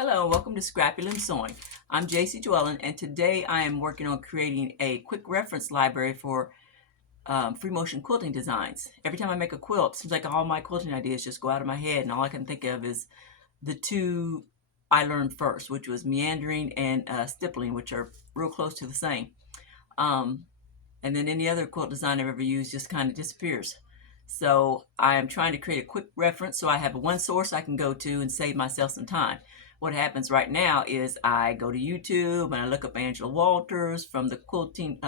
Hello, welcome to Scrapulum Sewing. I'm JC Dwellin, and today I am working on creating a quick reference library for free motion quilting designs. Every time I make a quilt, it seems like all my quilting ideas just go out of my head, and all I can think of is the two I learned first, which was meandering and stippling, which are real close to the same. Um, and then any other quilt design I've ever used just kind of disappears. So I am trying to create a quick reference so I have one source I can go to and save myself some time. What happens right now is I go to YouTube and I look up Angela Walters from the Quilting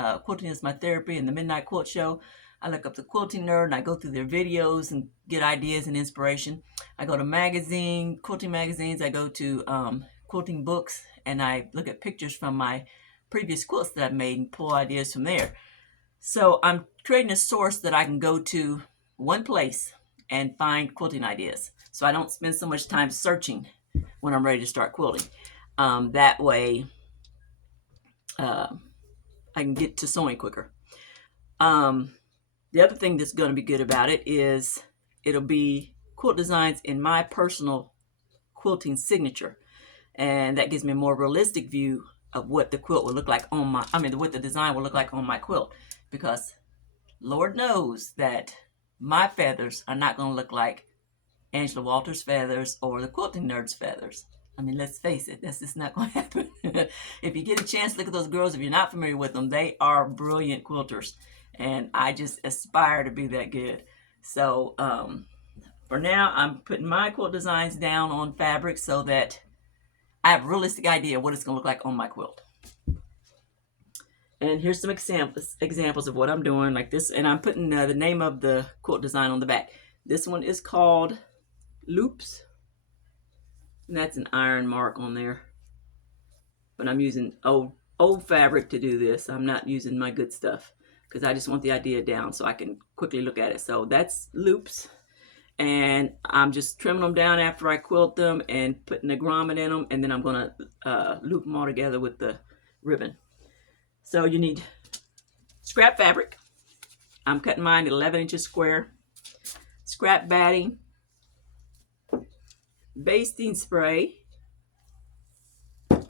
is My Therapy and the Midnight Quilt Show. I look up the Quilting Nerd and I go through their videos and get ideas and inspiration. I go to quilting magazines. I go to quilting books and I look at pictures from my previous quilts that I've made and pull ideas from there. So I'm creating a source that I can go to one place and find quilting ideas. So I don't spend so much time searching when I'm ready to start quilting. That way I can get to sewing quicker. The other thing that's going to be good about it is it'll be quilt designs in my personal quilting signature. And that gives me a more realistic view of what the quilt will look like what the design will look like on my quilt. Because Lord knows that my feathers are not going to look like Angela Walters' feathers or the Quilting Nerd's feathers. I mean, let's face it, that's just not going to happen. If you get a chance to look at those girls, if you're not familiar with them, they are brilliant quilters. And I just aspire to be that good. So for now, I'm putting my quilt designs down on fabric so that I have a realistic idea of what it's going to look like on my quilt. And here's some examples of what I'm doing like this. And I'm putting the name of the quilt design on the back. This one is called Loops. And that's an iron mark on there. But I'm using old fabric to do this. I'm not using my good stuff because I just want the idea down so I can quickly look at it. So that's Loops. And I'm just trimming them down after I quilt them and putting a grommet in them. And then I'm going to loop them all together with the ribbon. So you need scrap fabric. I'm cutting mine at 11 inches square. Scrap batting. Basting spray.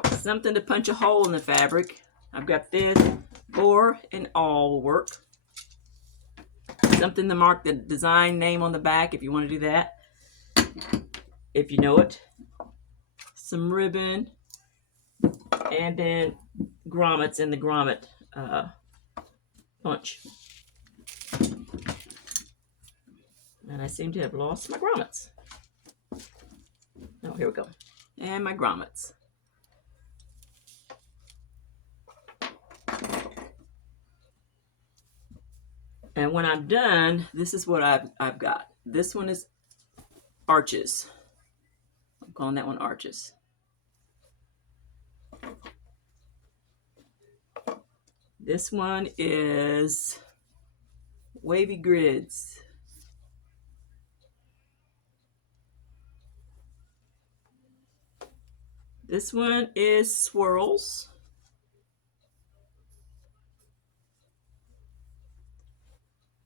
Something to punch a hole in the fabric. I've got this. Bore and awl will work. Something to mark the design name on the back if you want to do that. If you know it. Some ribbon. And then grommets in the grommet punch. And I seem to have lost my grommets. Oh, here we go. And my grommets. And when I'm done, this is what I've got. This one is arches. I'm calling that one arches. This one is wavy grids. This one is swirls.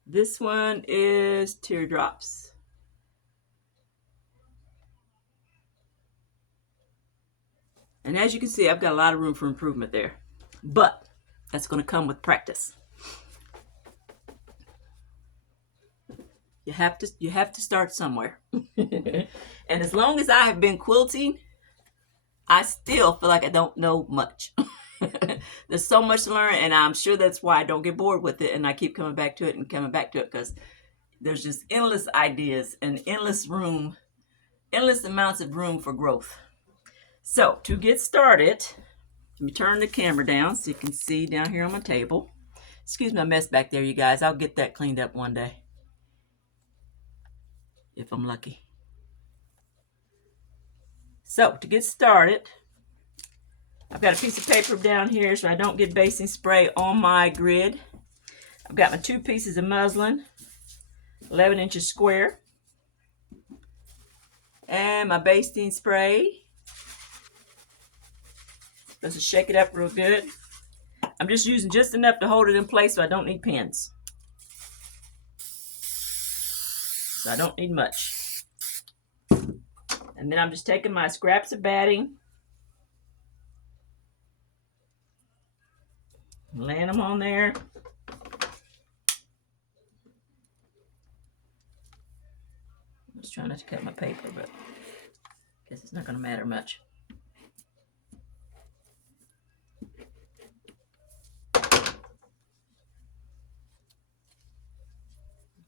This one is teardrops. And as you can see, I've got a lot of room for improvement there. But that's going to come with practice. You have to start somewhere. And as long as I have been quilting, I still feel like I don't know much. There's so much to learn, and I'm sure that's why I don't get bored with it, and I keep coming back to it because there's just endless ideas and endless amounts of room for growth. So to get started, let me turn the camera down so you can see down here on my table. Excuse my mess back there, you guys. I'll get that cleaned up one day, if I'm lucky. So to get started, I've got a piece of paper down here so I don't get basting spray on my grid. I've got my 2 pieces of muslin, 11 inches square, and my basting spray. Let's just shake it up real good. I'm just using just enough to hold it in place so I don't need pins. So I don't need much. And then I'm just taking my scraps of batting Laying them on there. I was trying not to cut my paper, but I guess it's not going to matter much.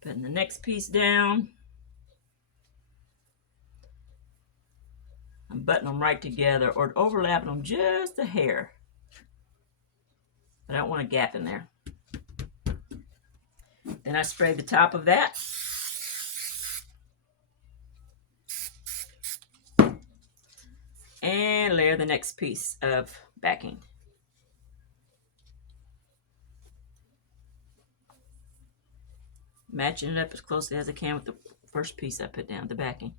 Putting the next piece down. I'm buttoning them right together or overlapping them just a hair. But I don't want a gap in there. Then I spray the top of that. And layer the next piece of backing. Matching it up as closely as I can with the first piece I put down, the backing.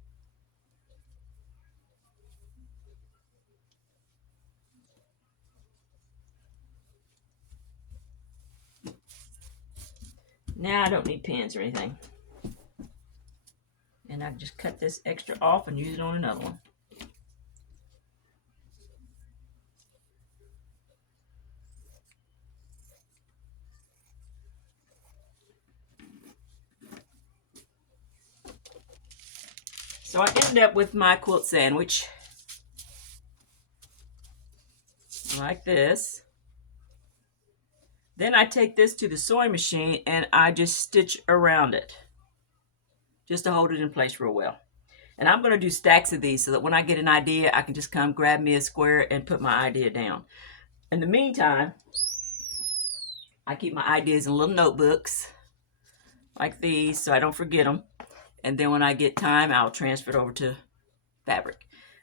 Now I don't need pins or anything. And I just cut this extra off and use it on another one. So I ended up with my quilt sandwich like this. Then I take this to the sewing machine and I just stitch around it just to hold it in place real well. And I'm going to do stacks of these so that when I get an idea, I can just come grab me a square and put my idea down. In the meantime, I keep my ideas in little notebooks like these so I don't forget them. And then when I get time, I'll transfer it over to fabric.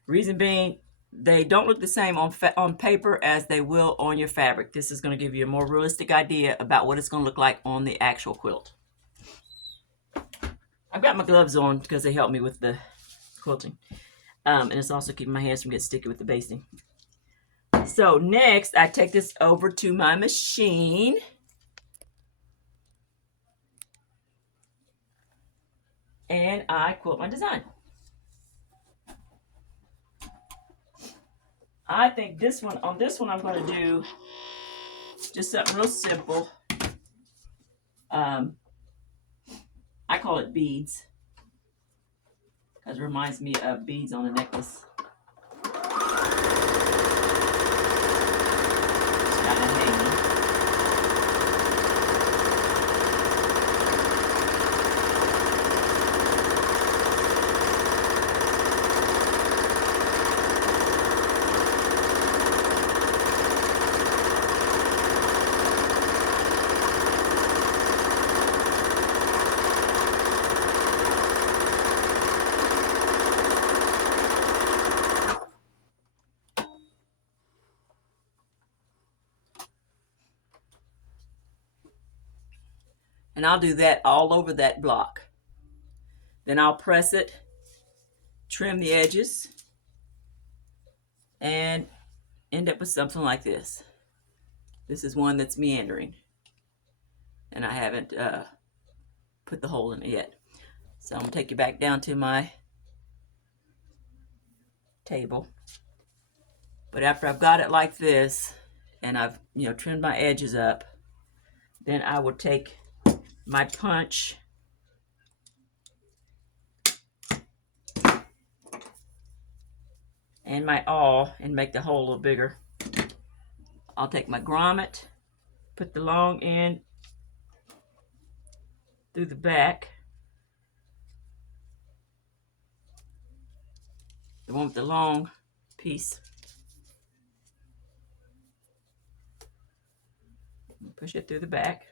Reason being, they don't look the same on paper as they will on your fabric. This is going to give you a more realistic idea about what it's going to look like on the actual quilt. I've got my gloves on because they help me with the quilting. And it's also keeping my hands from getting sticky with the basting. So next, I take this over to my machine. And I quilt my design. I think on this one I'm going to do just something real simple. I call it beads because it reminds me of beads on a necklace. It's kind of hanging. And I'll do that all over that block. Then I'll press it, trim the edges, and end up with something like this. This is one that's meandering. And I haven't put the hole in it yet. So I'm going to take you back down to my table. But after I've got it like this, and I've trimmed my edges up, then I will take my punch and my awl and make the hole a little bigger. I'll take my grommet, put the long end through the back, the one with the long piece. Push it through the back.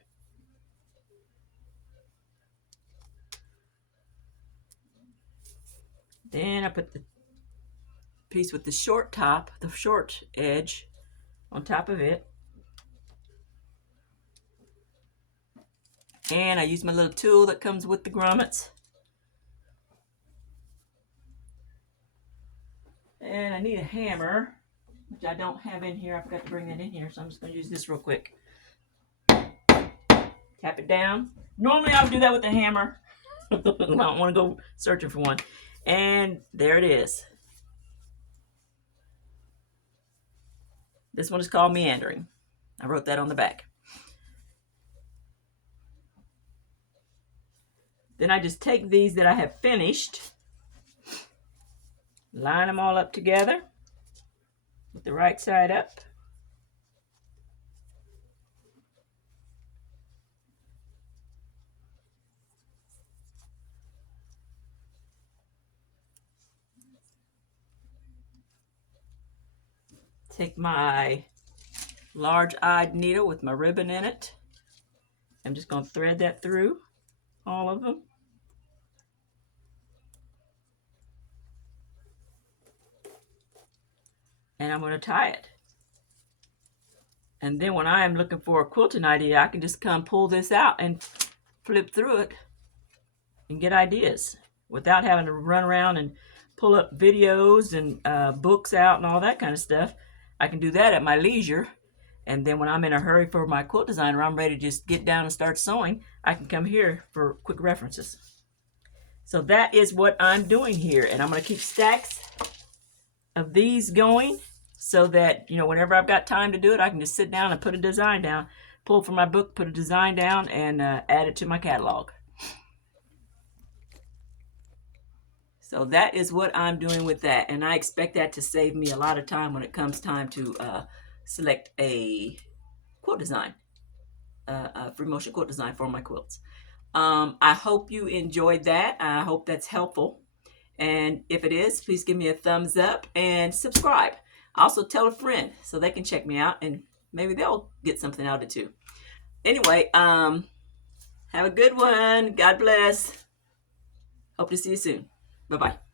Then I put the piece with the short top, the short edge, on top of it. And I use my little tool that comes with the grommets. And I need a hammer, which I don't have in here. I forgot to bring that in here, so I'm just going to use this real quick. Tap it down. Normally I would do that with a hammer. I don't want to go searching for one. And there it is. This one is called meandering. I wrote that on the back. Then I just take these that I have finished, line them all up together with the right side up. Take my large-eyed needle with my ribbon in it. I'm just going to thread that through all of them. And I'm going to tie it. And then when I am looking for a quilting idea, I can just come pull this out and flip through it and get ideas without having to run around and pull up videos and books out and all that kind of stuff. I can do that at my leisure. And then when I'm in a hurry for my quilt design, or I'm ready to just get down and start sewing, I can come here for quick references. So that is what I'm doing here. And I'm going to keep stacks of these going so that, you know, whenever I've got time to do it, I can just sit down and put a design down, pull from my book, put a design down, and add it to my catalog. So that is what I'm doing with that. And I expect that to save me a lot of time when it comes time to select a quilt design, a free motion quilt design for my quilts. I hope you enjoyed that. I hope that's helpful. And if it is, please give me a thumbs up and subscribe. Also tell a friend so they can check me out and maybe they'll get something out of it too. Anyway, have a good one. God bless. Hope to see you soon. Bye-bye.